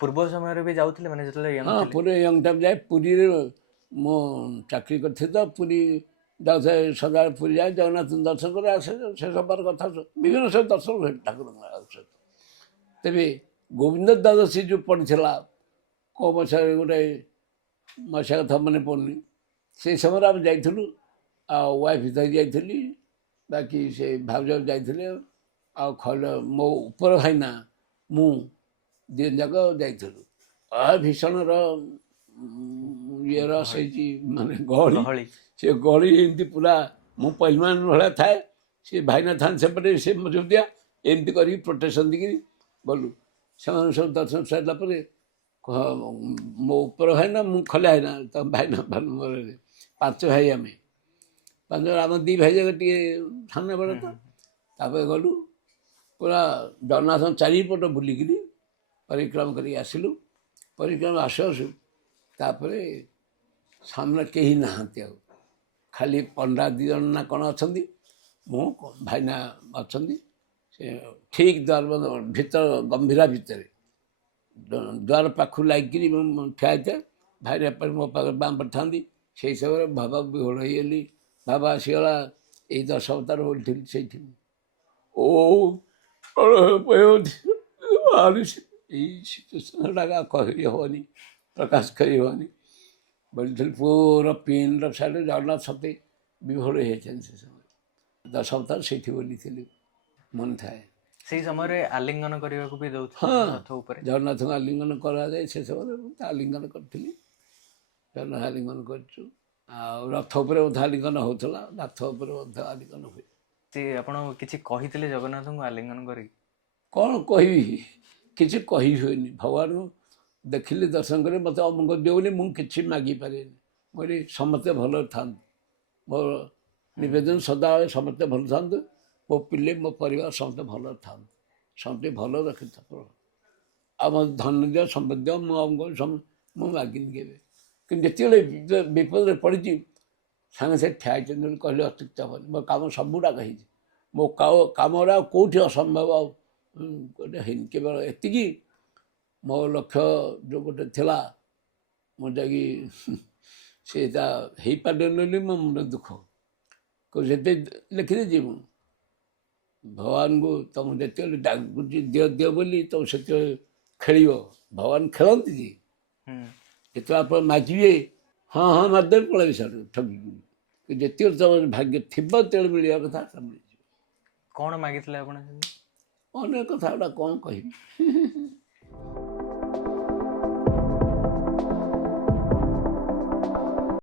ପୂର୍ବ ସମୟରେ ବି ଯାଉଥିଲେ ମାନେ ଯେତେବେଳେ ୟଙ୍ଗ हाँ ଥିଲେ? पूरे यंग टाइम जाए पुरी रे मो चाकरी करते तो पुरी जाऊे सदा पुरी जाए जगन्नाथ दर्शन कर आसे से सब कथा विभिन्न सब दर्शन हुए ठाकुर सहित तेरे गोविंद द्वादशी जो पड़ा कौ मसा गोटे मसा कथा मन पड़नी से समय आम जाइलु वाइफ धरी जाइली बाकी से भाज जाइए खल मो उपर भाईना मु दिन जाक जाइलु भीषण ये से माने गहली गहଳି से गहली एमती पूरा मु पहलवान भाया थाए सी भाईना था सेपटे से मजूदिया एमती कर प्रोटेक्शन देकर गलु से सब दर्शन सारा मो उपर भाईना मु खलिया भाईना तम भाईना पांच भाई आम पांच आम दी भाई जाक टे सामने बड़े तो गलु पूरा जगन्नाथ चारिपट बुलिकी परिक्रमा कर आसलु परिक्रमा आसु आसु तापरे सामने कहीं नहांती खाली पंडा दी जन ना कौन अच्छा मु भाईना अच्छा से ठीक द्वार भीतर गंभीरा भितर द्वार पाखु लग ठिया था भाई मो पाखे बाम पर था से समय बाबा विहोड़ होगली बाबा आसीगला यही 10 अवतार बोलती से ओ यही कही हेनी प्रकाश करी हेनी बोलते पूरा पिंड साइड जगन्नाथ सत्य विभोर होते से समय 10 अवतार से बोली मन थाए ସେଇ ସମୟରେ ଆଲିଙ୍ଗନ କରିବାକୁ ବି ଦଉଥିଲେ हाँ ରଥ ଉପରେ? जगन्नाथ को आलिंगन कराए से समय आलिंगन करी जगन्नाथ आलिंगन कर रथ उपर आलिंगन होता रथ उपर आलिंगन हुए ସେ ଆପଣ କିଛି କହିଥିଲେ ଜଗନ୍ନାଥଙ୍କୁ ଆଲିଙ୍ଗନ କରିକି? कौन कहि किसी कही हुएनि भगवान देखिली दर्शन कर मत अमुक दियो बोली मुझे मागि पारे मुझे समस्ते भल था मोर निवेदन सदा समस्ते भल था मो पिले मो परिवार समस्ते भल था समस्ते भल रखी आम धन दियो संपत्ति दियो मुझे मागिनी के जिते विपद पड़ी सागे से ठिया कहले अत्युक्त हेनी मो कम सबूटा कही मो कम कौटी असंभव गोटे है केवल एति मो लक्ष्य जो गोटे थिला मुझे से हो पारे मो मुंड दुख से लिखिदे जी मु भगवान को तुम जिते डाकुची दियो दियो बोली तुम से खेल भगवान खेलती जी जिते आप मागे हाँ हाँ मारदे पलि साड़ू ठगी जिते तुम भाग्य थी मिलवा कथा मिल କଣ ମାଗିଥିଲେ ଆପଣ? अनेक कथा गुड़ा कौन कह